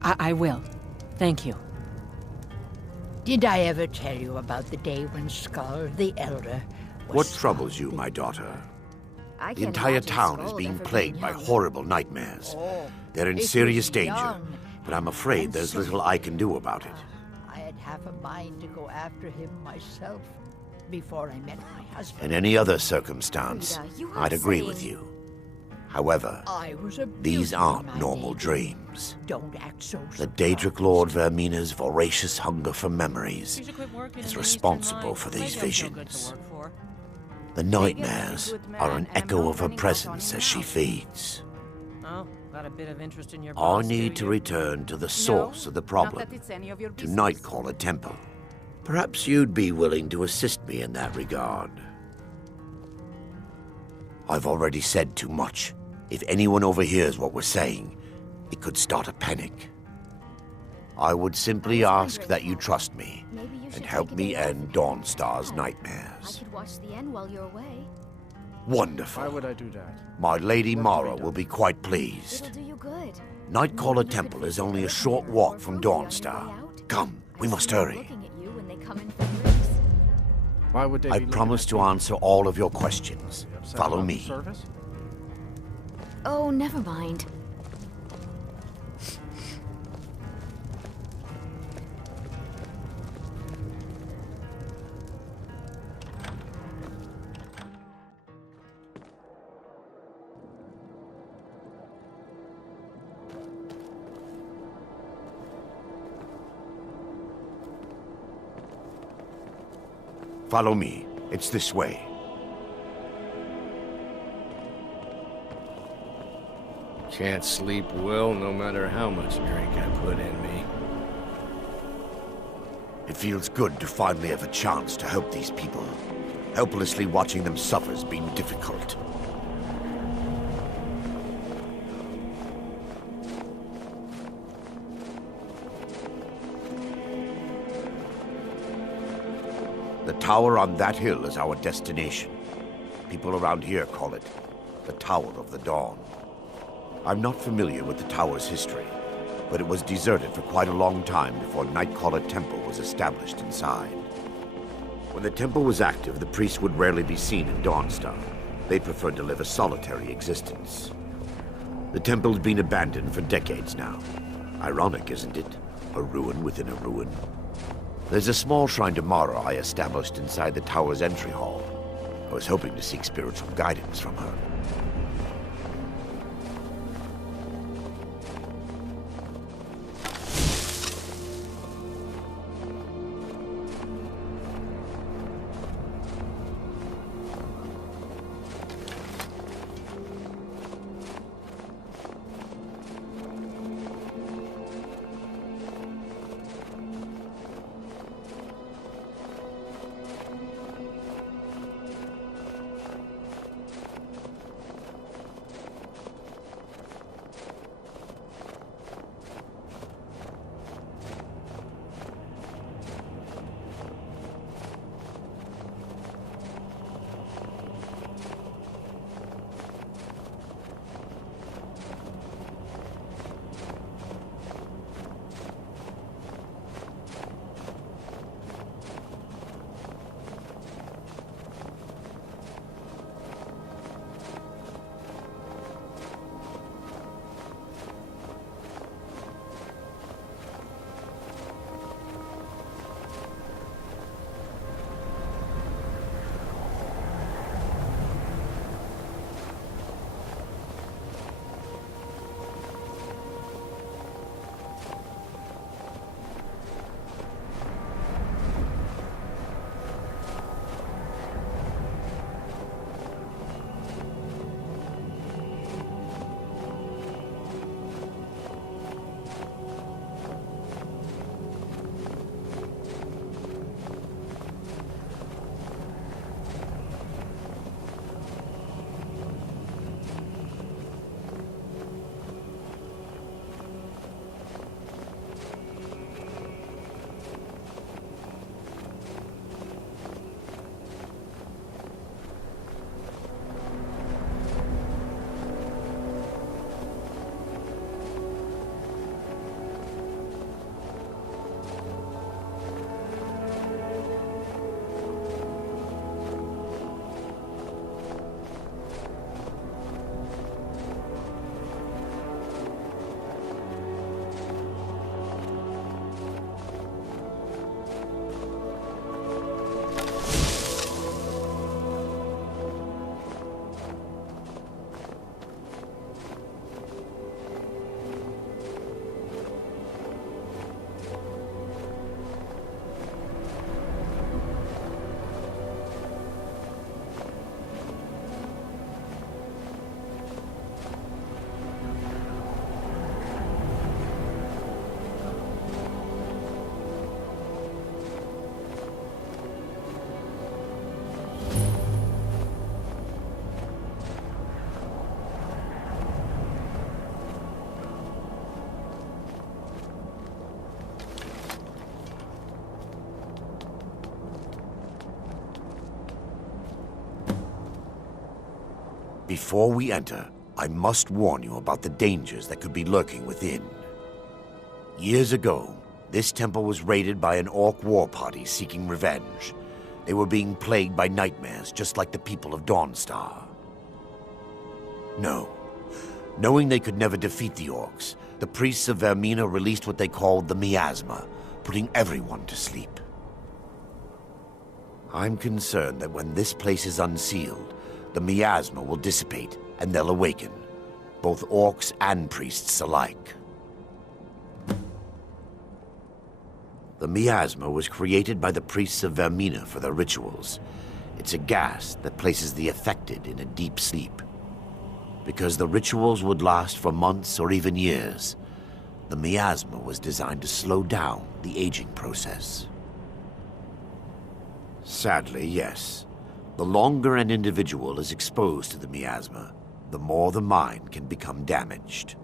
I will. Thank you. Did I ever tell you about the day when Skull the Elder was... What troubles you, my daughter? The entire town is being plagued by horrible nightmares. They're in serious danger, but I'm afraid there's little I can do about it. I had half a mind to go after him myself before I met my husband. In any other circumstance, I'd agree with you. However, these aren't normal dreams. Don't act so The Daedric Lord Vermina's voracious hunger for memories is responsible for these visions. The nightmares are an echo of her presence as she feeds. Oh, got a bit of interest in your I boss, need do to you? return to the source of the problem, to Nightcaller Temple. Perhaps you'd be willing to assist me in that regard. I've already said too much. If anyone overhears what we're saying, it could start a panic. I would simply ask that you trust me and help me end Dawnstar's nightmares. I could watch the end while you're away. Wonderful. Why would I do that? My Lady Mara will be quite pleased. It'll do you good. Nightcaller Temple is only a short walk from Dawnstar. Come, we must hurry. Looking at you when they come in for drinks. Why would they I be promise to looking at answer all of your questions. me? Upset Follow about the me. service? Oh, never mind. Follow me. It's this way. Can't sleep well no matter how much drink I put in me. It feels good to finally have a chance to help these people. Helplessly watching them suffer has been difficult. The tower on that hill is our destination. People around here call it the Tower of the Dawn. I'm not familiar with the tower's history, but it was deserted for quite a long time before Nightcaller Temple was established inside. When the temple was active, the priests would rarely be seen in Dawnstar. They preferred to live a solitary existence. The temple's been abandoned for decades now. Ironic, isn't it? A ruin within a ruin. There's a small shrine to Mara I established inside the tower's entry hall. I was hoping to seek spiritual guidance from her. before we enter, I must warn you about the dangers that could be lurking within. Years ago, this temple was raided by an orc war party seeking revenge. They were being plagued by nightmares, just like the people of Dawnstar. No. Knowing they could never defeat the orcs, the priests of Vermina released what they called the miasma, putting everyone to sleep. I'm concerned that when this place is unsealed, the miasma will dissipate and they'll awaken, both orcs and priests alike. The miasma was created by the priests of Vermina for their rituals. It's a gas that places the affected in a deep sleep. Because the rituals would last for months or even years, the miasma was designed to slow down the aging process. Sadly, yes. The longer an individual is exposed to the miasma, the more the mind can become damaged.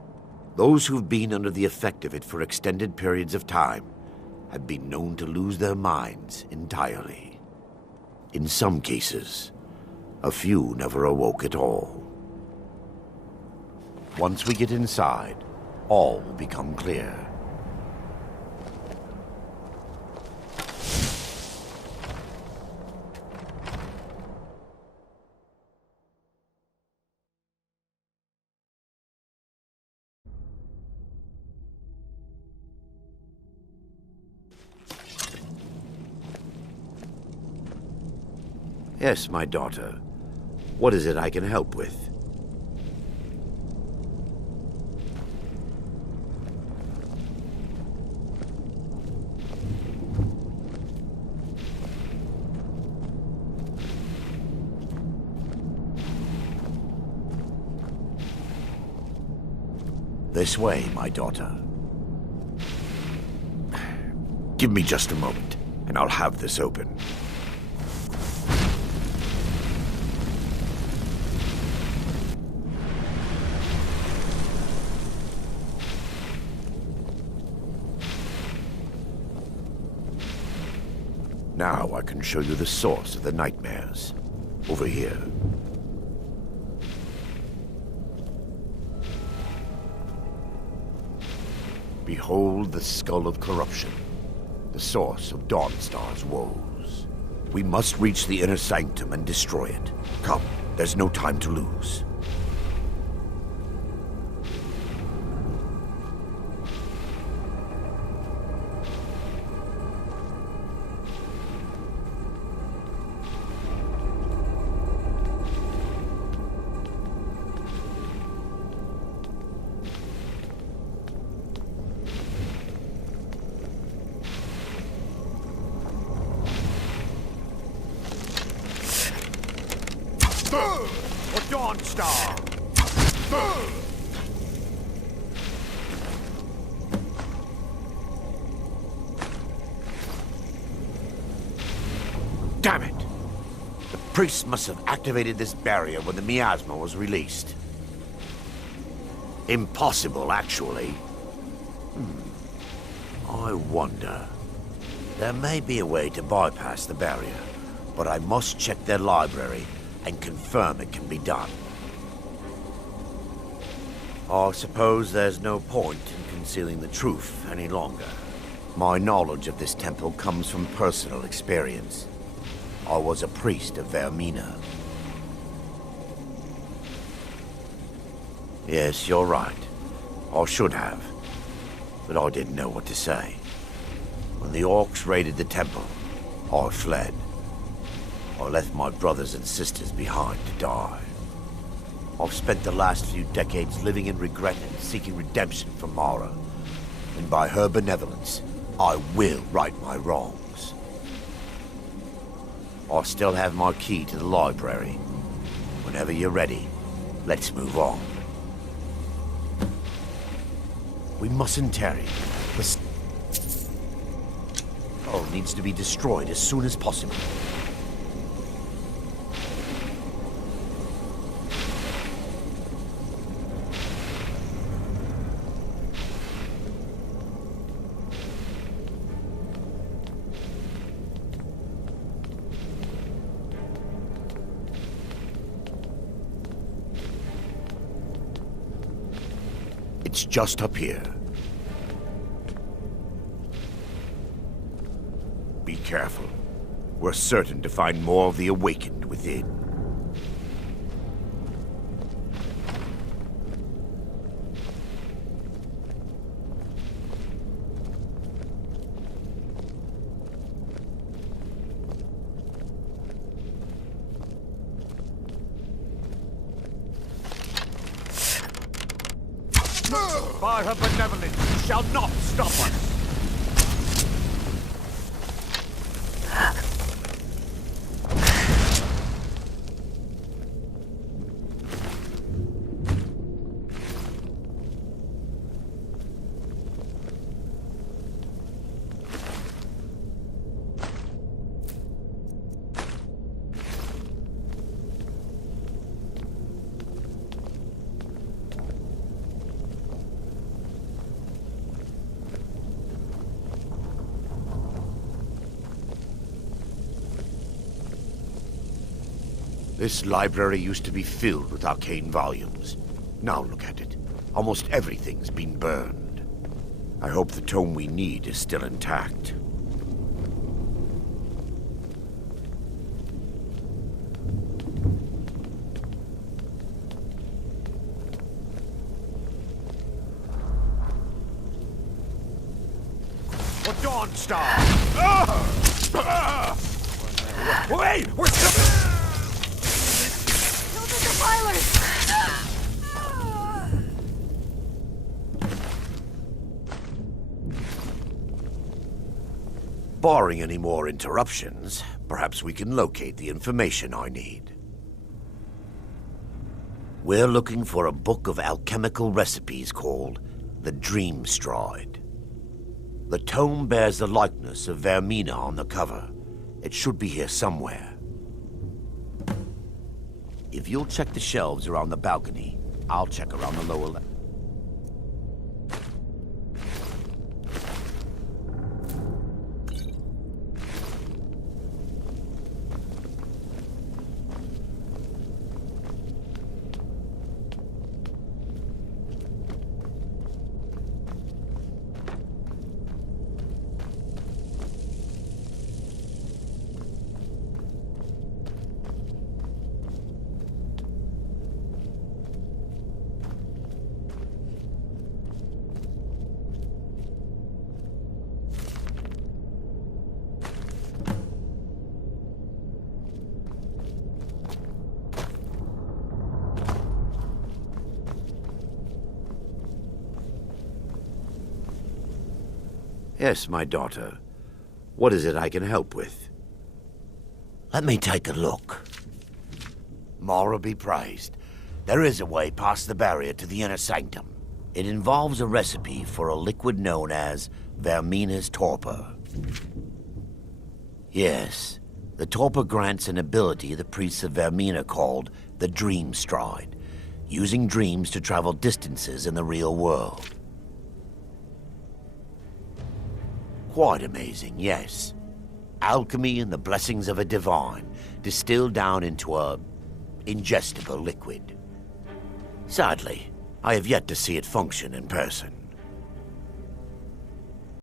Those who've been under the effect of it for extended periods of time have been known to lose their minds entirely. In some cases, a few never awoke at all. Once we get inside, all will become clear. Yes, my daughter. What is it I can help with? This way, my daughter. Give me just a moment, and I'll have this open. Now I can show you the source of the nightmares. Over here. Behold the skull of corruption, the source of Dawnstar's woes. We must reach the inner sanctum and destroy it. Come, there's no time to lose. For Dawnstar! Damn it! The priests must have activated this barrier when the miasma was released. Impossible, actually. I wonder. There may be a way to bypass the barrier, but I must check their library and confirm it can be done. I suppose there's no point in concealing the truth any longer. My knowledge of this temple comes from personal experience. I was a priest of Vermina. Yes, you're right. I should have. But I didn't know what to say. When the orcs raided the temple, I fled. I left my brothers and sisters behind to die. I've spent the last few decades living in regret and seeking redemption from Mara. And by her benevolence, I will right my wrongs. I still have my key to the library. Whenever you're ready, let's move on. We mustn't tarry. The skull needs to be destroyed as soon as possible. It's just up here. Be careful. We're certain to find more of the awakened within. By her benevolence, you shall not stop us! This library used to be filled with arcane volumes. Now look at it. Almost everything's been burned. I hope the tome we need is still intact. For Dawnstar! Wait! We're still... Barring any more interruptions, perhaps we can locate the information I need. We're looking for a book of alchemical recipes called the Dream Stride. The tome bears the likeness of Vermina on the cover. It should be here somewhere. If you'll check the shelves around the balcony, I'll check around the lower left. Yes, my daughter. What is it I can help with? Let me take a look. Mara be praised. There is a way past the barrier to the inner sanctum. It involves a recipe for a liquid known as Vermina's torpor. Yes, the torpor grants an ability the priests of Vermina called the Dream Stride, using dreams to travel distances in the real world. Quite amazing, yes. Alchemy and the blessings of a divine, distilled down into a ingestible liquid. Sadly, I have yet to see it function in person.